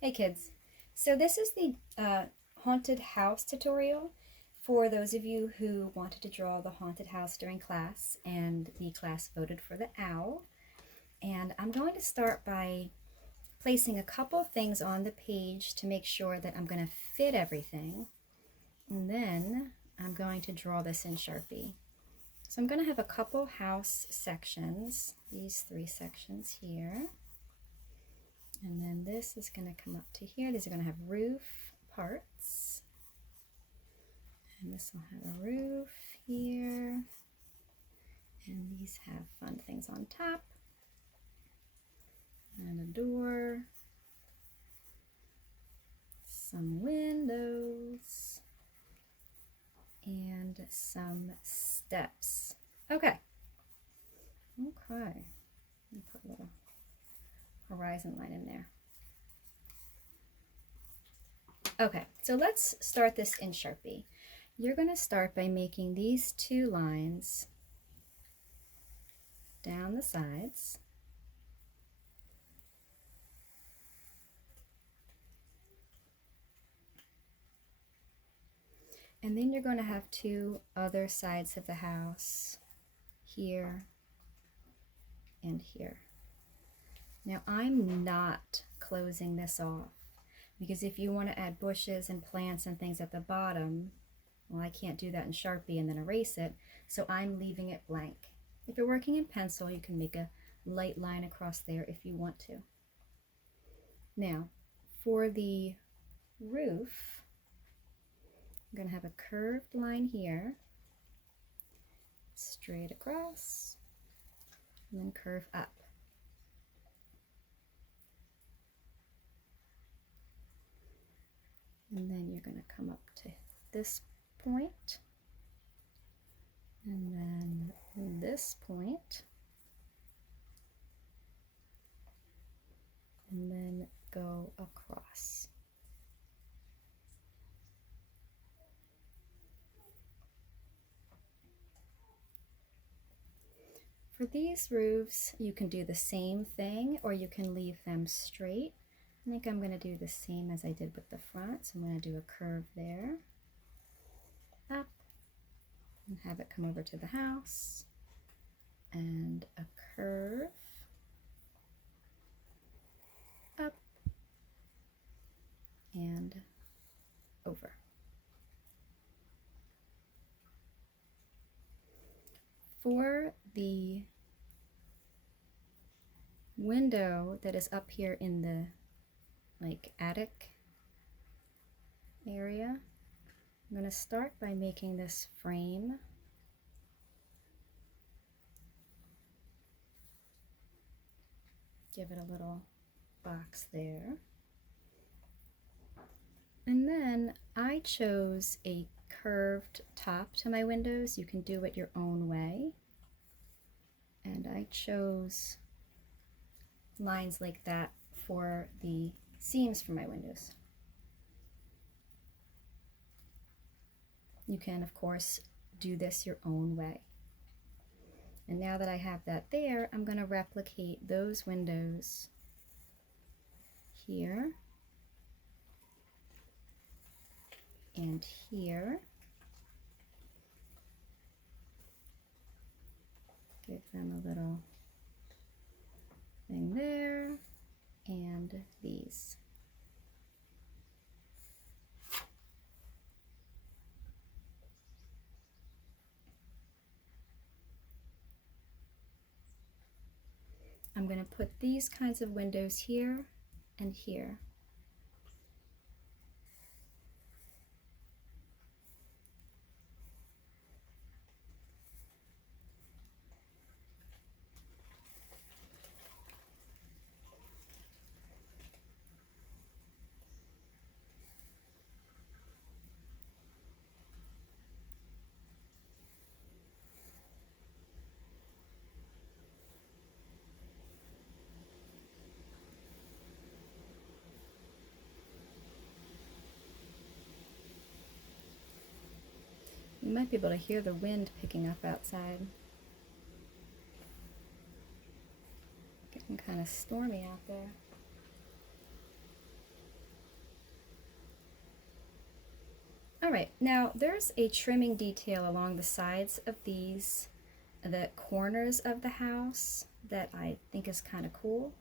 Hey kids, so this is the haunted house tutorial for those of you who wanted to draw the haunted house during class and the class voted for the owl. And I'm going to start by placing a couple things on the page to make sure that I'm going to fit everything. And then I'm going to draw this in Sharpie. So I'm going to have a couple house sections, these three sections here. And then this is going to come up to here. These are going to have roof parts. And this will have a roof here. And these have fun things on top. And a door. Some windows. And some steps. Okay. Okay. Put a little horizon line in there. Okay, so let's start this in Sharpie. You're going to start by making these two lines down the sides. And then you're going to have two other sides of the house, here and here. Now I'm not closing this off because if you want to add bushes and plants and things at the bottom, well, I can't do that in Sharpie and then erase it, so I'm leaving it blank. If you're working in pencil, you can make a light line across there if you want to. Now, for the roof, I'm going to have a curved line here, straight across, and then curve up. And then you're going to come up to this point, and then this point, and then go across. For these roofs, you can do the same thing, or you can leave them straight. I think I'm going to do the same as I did with the front, so I'm going to do a curve there, up, and have it come over to the house, and a curve, up, and over. For the window that is up here in the attic area, I'm going to start by making this frame. Give it a little box there. And then I chose a curved top to my windows. You can do it your own way. And I chose lines like that for the seams for my windows. You can, of course, do this your own way. And now that I have that there, I'm going to replicate those windows here and here. Give them a little thing there, and these. I'm going to put these kinds of windows here and here. You might be able to hear the wind picking up outside. Getting kind of stormy out there. All right, now there's a trimming detail along the sides of these, the corners of the house, that I think is kind of cool.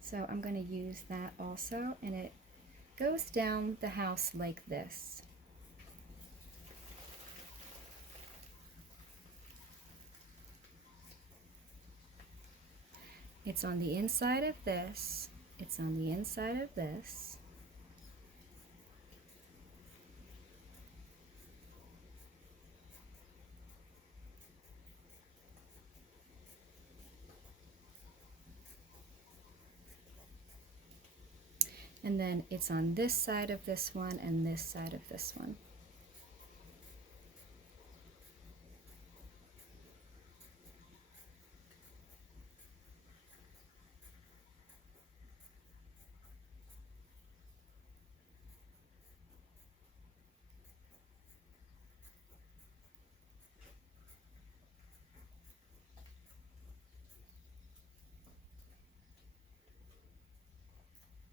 So I'm going to use that also, and it goes down the house like this. It's on the inside of this, it's on the inside of this, and then it's on this side of this one and this side of this one.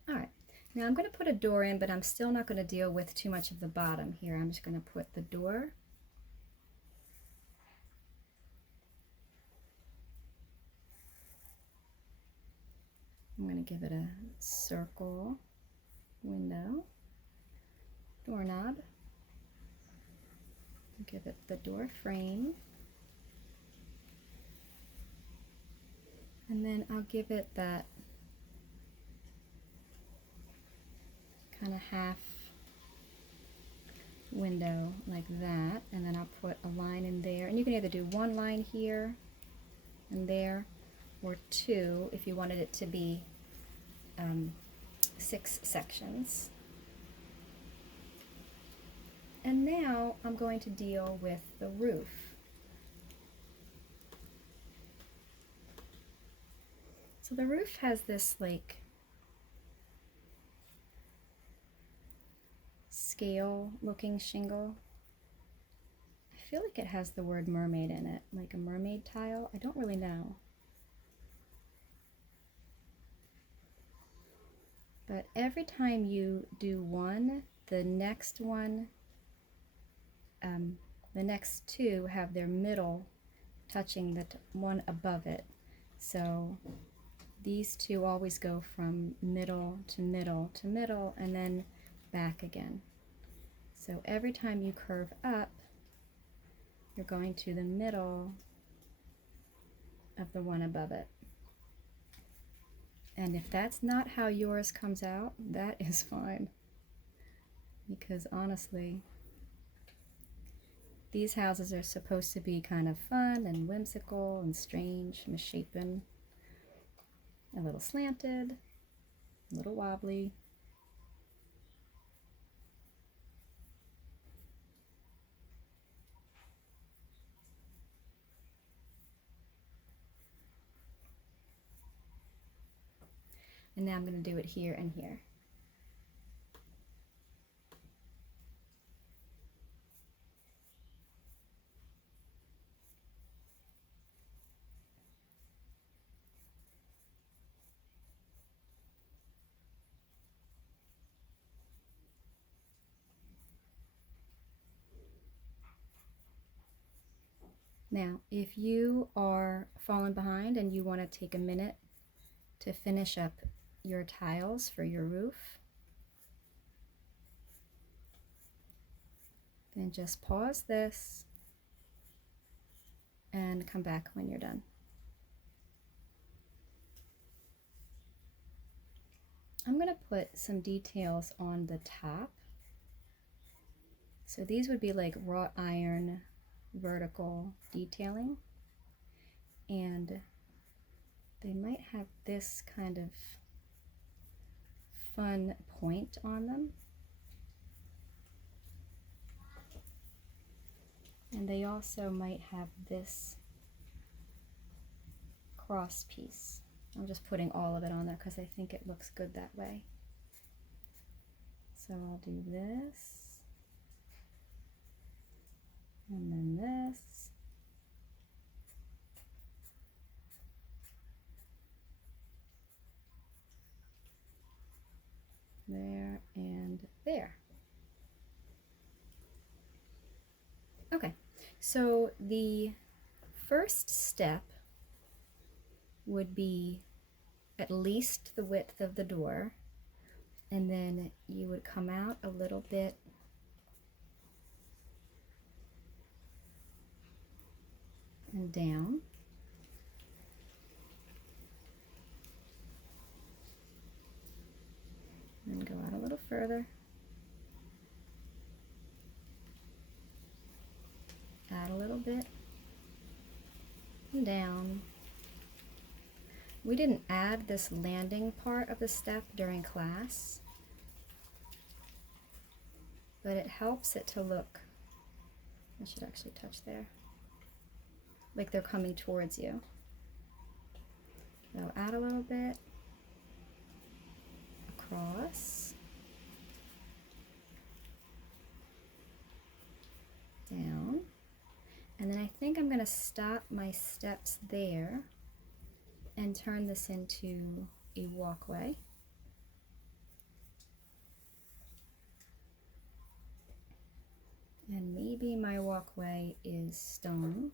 All right, now I'm going to put a door in, but I'm still not going to deal with too much of the bottom here. I'm just going to put the door. I'm going to give it a circle window, doorknob, give it the door frame, and then I'll give it that kind of half window like that, and then I'll put a line in there, and you can either do one line here and there, or two if you wanted it to be 6 sections. And now I'm going to deal with the roof. So the roof has this like scale looking shingle. I feel like it has the word mermaid in it, like a mermaid tile. I don't really know. But every time you do one, the next one, the next two have their middle touching the one above it. So these two always go from middle to middle to middle and then back again. So every time you curve up, you're going to the middle of the one above it. And if that's not how yours comes out, that is fine. Because honestly, these houses are supposed to be kind of fun and whimsical and strange, misshapen, a little slanted, a little wobbly. And now I'm going to do it here and here. Now, if you are falling behind and you want to take a minute to finish up your tiles for your roof, then just pause this and come back when you're done. I'm going to put some details on the top. So these would be like wrought iron vertical detailing, and they might have this kind of fun point on them. And they also might have this cross piece. I'm just putting all of it on there because I think it looks good that way. So I'll do this, and then this, there, and there. So the first step would be at least the width of the door, and then you would come out a little bit and down. And go out a little further. Add a little bit and down. We didn't add this landing part of the step during class, but it helps it to look, I should actually touch there, like they're coming towards you. So add a little bit across, down, and then I think I'm going to stop my steps there and turn this into a walkway. And maybe my walkway is stone.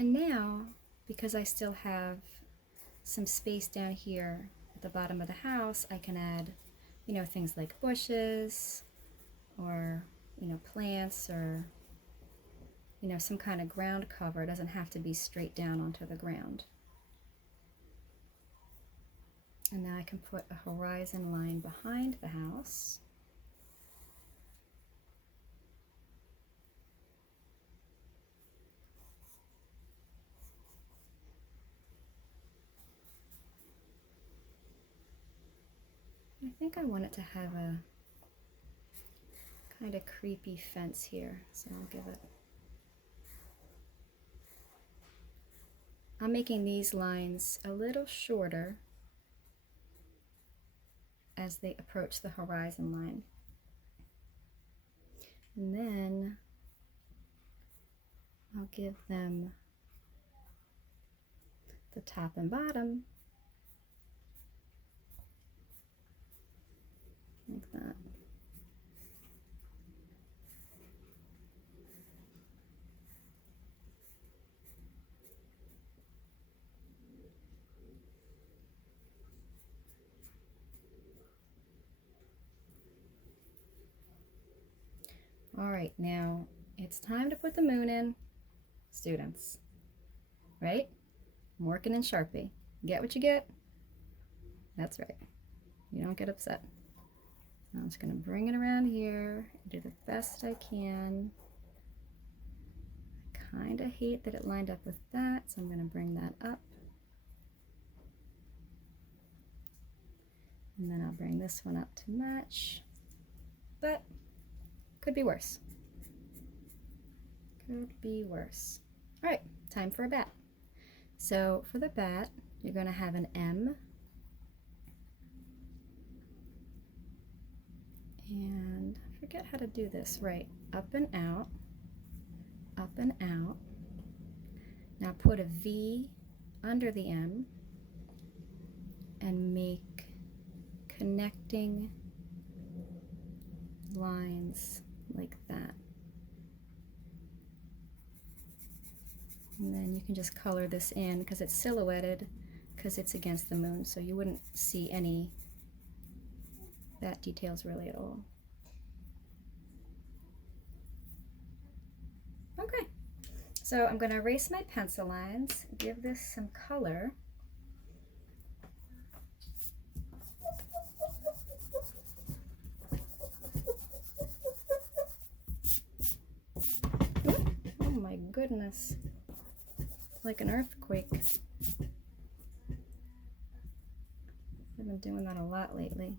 And now, because I still have some space down here at the bottom of the house, I can add, you know, things like bushes or, you know, plants or, you know, some kind of ground cover. It doesn't have to be straight down onto the ground. And now I can put a horizon line behind the house. I think I want it to have a kind of creepy fence here, so I'll give it. I'm making these lines a little shorter as they approach the horizon line. And then I'll give them the top and bottom like that. All right, now it's time to put the moon in. Students, right? I'm working in Sharpie. Get what you get? That's right. You don't get upset. So I'm just going to bring it around here and do the best I can. I kind of hate that it lined up with that, so I'm going to bring that up. And then I'll bring this one up to match. But could be worse. Could be worse. All right, time for a bat. So for the bat, you're going to have an M. And I forget how to do this. Right, up and out, up and out. Now put a V under the M and make connecting lines like that. And then you can just color this in because it's silhouetted because it's against the moon, so you wouldn't see any bat details really at all. Okay, so I'm going to erase my pencil lines, give this some color. Oh my goodness, like an earthquake. I've been doing that a lot lately.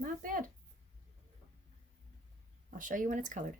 Not bad. I'll show you when it's colored.